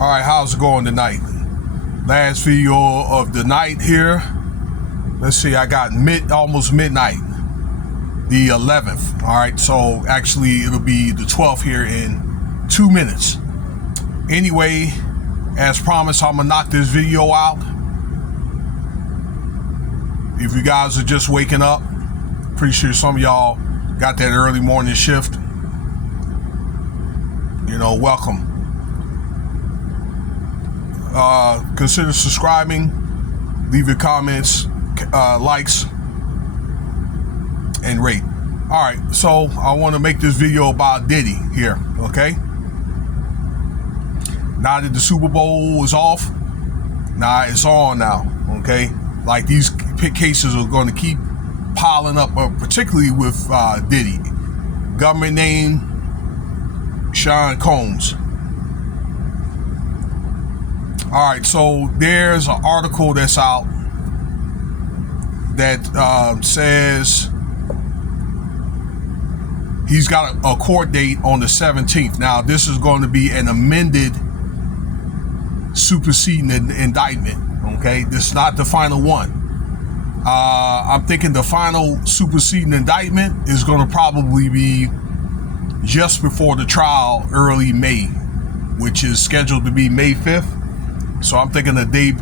All right, how's it going tonight? Last video of the night here. Let's see, I got almost midnight, the 11th. All right, so actually it'll be the 12th here in 2 minutes. Anyway, as promised, I'm gonna knock this video out. If you guys are just waking up, pretty sure some of y'all got that early morning shift. You know, welcome. Consider subscribing, leave your comments, likes, and rate. All right, so I want to make this video about Diddy here, okay? Now that the Super Bowl is off, now it's on now, okay? Like, these cases are going to keep piling up, particularly with Diddy. Government name, Sean Combs. All right, so there's an article that's out that says he's got a court date on the 17th. Now, this is going to be an amended superseding indictment, okay? This is not the final one. I'm thinking the final superseding indictment is going to probably be just before the trial, early May, which is scheduled to be May 5th. So I'm thinking a day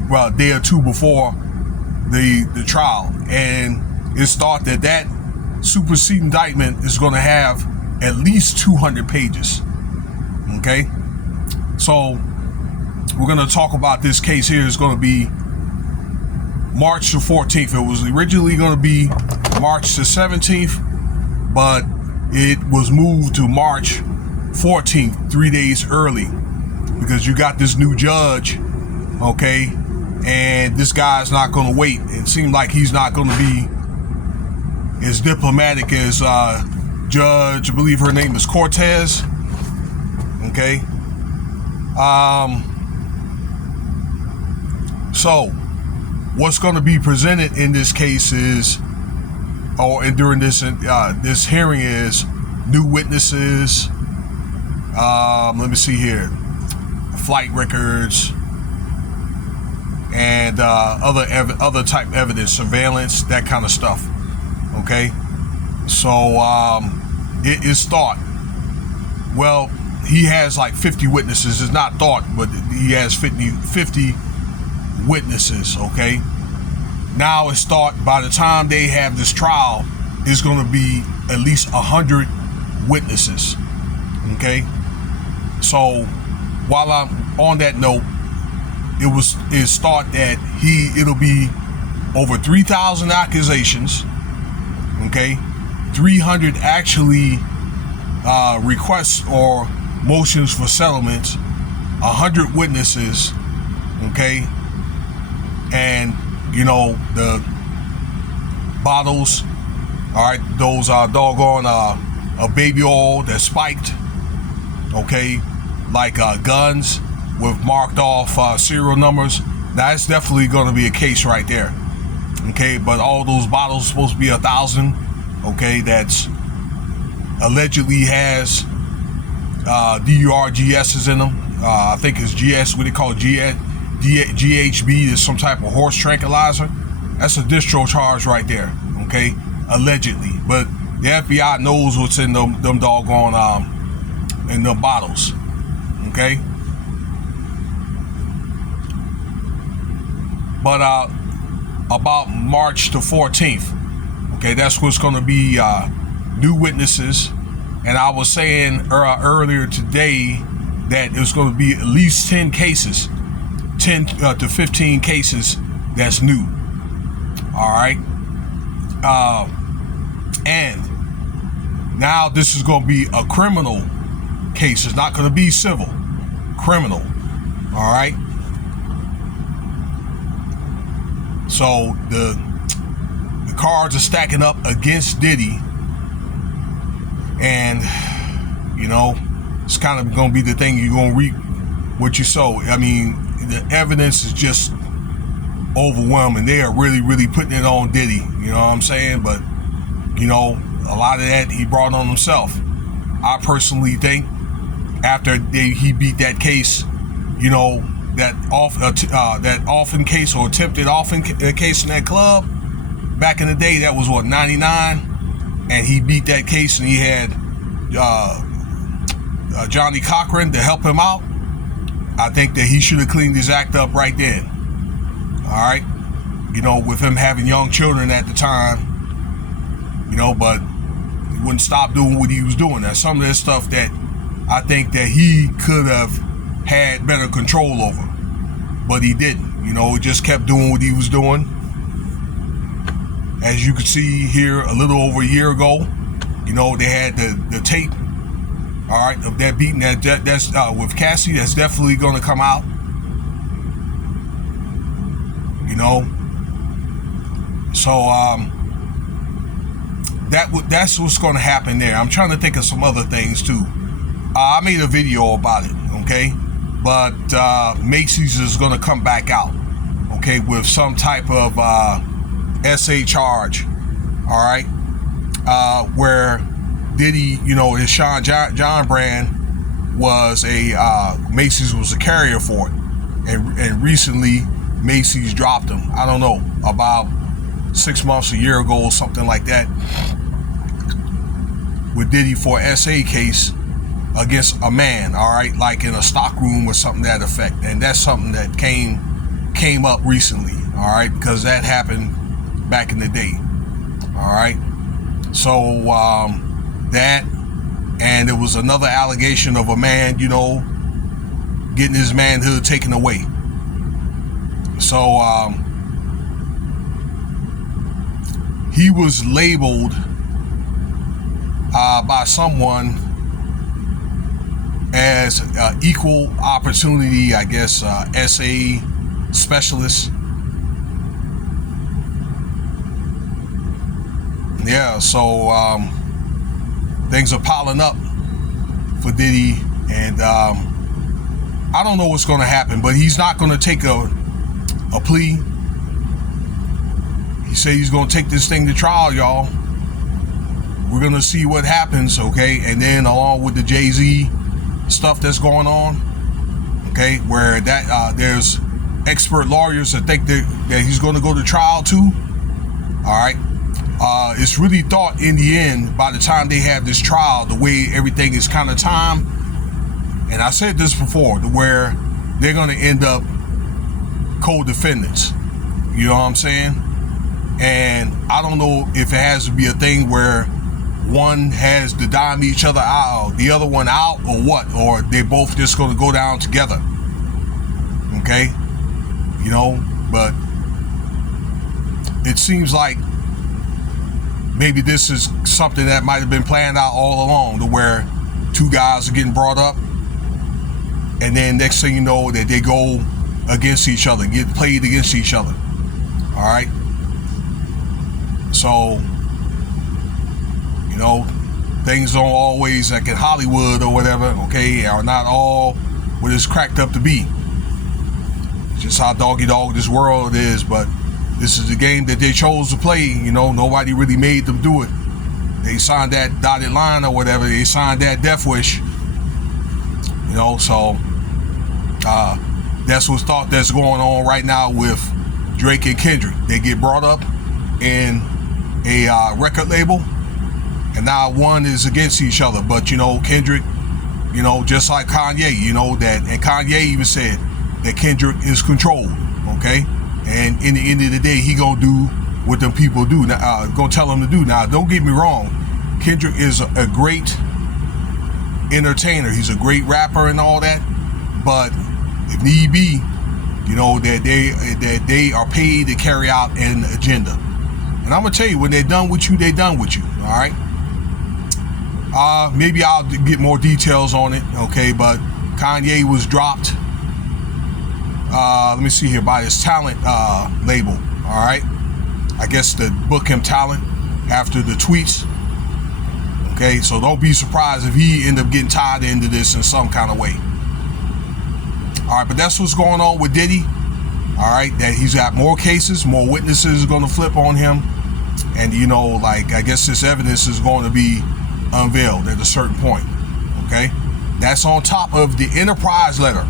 or two before the trial. And it's thought that superseding indictment is going to have at least 200 pages. Okay? So we're going to talk about this case here. It's going to be March the 14th. It was originally going to be March the 17th, but it was moved to March 14th, 3 days early, because you got this new judge. Okay, and this guy's not going to wait. It seemed like he's not going to be as diplomatic as Judge, I believe her name is Cortez. Okay. So what's going to be presented in this case is, and during this this hearing, is new witnesses. Let me see here, flight records, and other type evidence, surveillance, that kind of stuff. Okay, so it is thought, well, he has like 50 witnesses. It's not thought, but he has 50 witnesses. Okay, now it's thought by the time they have this trial, it's going to be at least 100 witnesses. Okay, so while I'm on that note, it's thought that it'll be over 3,000 accusations, okay, 300 actually requests or motions for settlements, 100 witnesses, okay, and you know, the bottles, all right, those are doggone a baby oil that's spiked, okay, like guns with marked off serial numbers. That's definitely going to be a case right there. Okay, but all those bottles are supposed to be 1,000. Okay, that's allegedly has DURGSs in them. I think it's GS, what they call it, GHB is some type of horse tranquilizer. That's a distro charge right there. Okay, allegedly, but the FBI knows what's in them doggone in the bottles. Okay. But about March the 14th, okay, that's what's going to be new witnesses. And I was saying earlier today that it was going to be at least 10 cases, 10 to 15 cases that's new. All right. And now this is going to be a criminal case. It's not going to be civil, criminal. All right. So the cards are stacking up against Diddy, and you know, it's kind of going to be the thing, you're going to reap what you sow. I mean, the evidence is just overwhelming. They are really putting it on Diddy, you know what I'm saying? But you know, a lot of that he brought on himself. I personally think after he beat that case you know, that offing case or attempted offing case in that club back in the day. That was what, 99, and he beat that case, and he had Johnny Cochran to help him out. I think that he should have cleaned his act up right then. All right, you know, with him having young children at the time, you know, but he wouldn't stop doing what he was doing. That's some of that stuff that I think that he could have had better control over, but he didn't. You know, he just kept doing what he was doing. As you could see here, a little over a year ago, you know, they had the tape, all right, of that beating. That's with Cassie. That's definitely going to come out. You know, so that's what's going to happen there. I'm trying to think of some other things too. I made a video about it, okay, but Macy's is going to come back out, okay, with some type of SA charge, all right, where Diddy, you know, his Sean John brand was Macy's was a carrier for it, and recently Macy's dropped him. I don't know, about 6 months, a year ago, or something like that, with Diddy for SA case against a man, all right, like in a stock room or something to that effect. And that's something that came up recently, all right, because that happened back in the day, all right. So that, and there was another allegation of a man, you know, getting his manhood taken away. So he was labeled by someone as equal opportunity, I guess, SA specialist. Yeah, so things are piling up for Diddy, and I don't know what's going to happen, but he's not going to take a plea. He said he's going to take this thing to trial, y'all. We're going to see what happens, okay? And then along with the Jay-Z stuff that's going on, okay, where that there's expert lawyers that think that he's going to go to trial too, all right? It's really thought in the end, by the time they have this trial, the way everything is kind of timed, and I said this before, where they're going to end up co-defendants. You know what I'm saying? And I don't know if it has to be a thing where one has to dime each other out, the other one out, or what, or they both just going to go down together. Okay? You know, but it seems like maybe this is something that might have been planned out all along, to where two guys are getting brought up, and then next thing you know, that they go against each other, get played against each other. All right. So, you know, things don't always, like in Hollywood or whatever, okay, are not all what it's cracked up to be. It's just how doggy dog this world is, but this is the game that they chose to play. You know, nobody really made them do it. They signed that dotted line or whatever. They signed that death wish. You know, so that's what's thought that's going on right now with Drake and Kendrick. They get brought up in a record label, and now one is against each other. But, you know, Kendrick, you know, just like Kanye, you know, that, and Kanye even said that Kendrick is controlled, okay? And in the end of the day, he gonna do what them people do. Now, gonna tell him to do. Now, don't get me wrong. Kendrick is a great entertainer. He's a great rapper and all that. But if need be, you know, that they are paid to carry out an agenda. And I'm gonna tell you, when they're done with you, they're done with you. All right. Maybe I'll get more details on it. Okay, but Kanye was dropped. Let me see here, by his talent label. All right, I guess to book him talent after the tweets. Okay, so don't be surprised if he end up getting tied into this in some kind of way. All right, but that's what's going on with Diddy. All right, that he's got more cases, more witnesses going to flip on him, and you know, like, I guess this evidence is going to be unveiled at a certain point. Okay, that's on top of the Enterprise letter.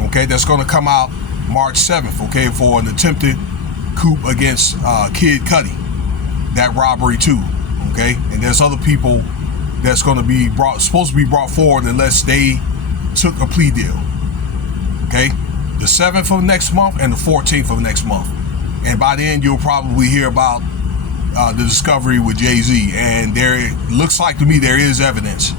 okay, that's going to come out March 7th, okay, for an attempted coup against Kid Cudi, that robbery too, okay, and there's other people that's going to be supposed to be brought forward unless they took a plea deal, okay, the 7th of next month and the 14th of next month, and by then you'll probably hear about the discovery with Jay-Z, and there looks like to me there is evidence,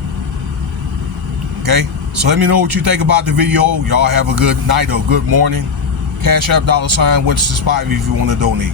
okay. So let me know what you think about the video. Y'all have a good night or good morning. Cash App $Winston Spivey if you want to donate.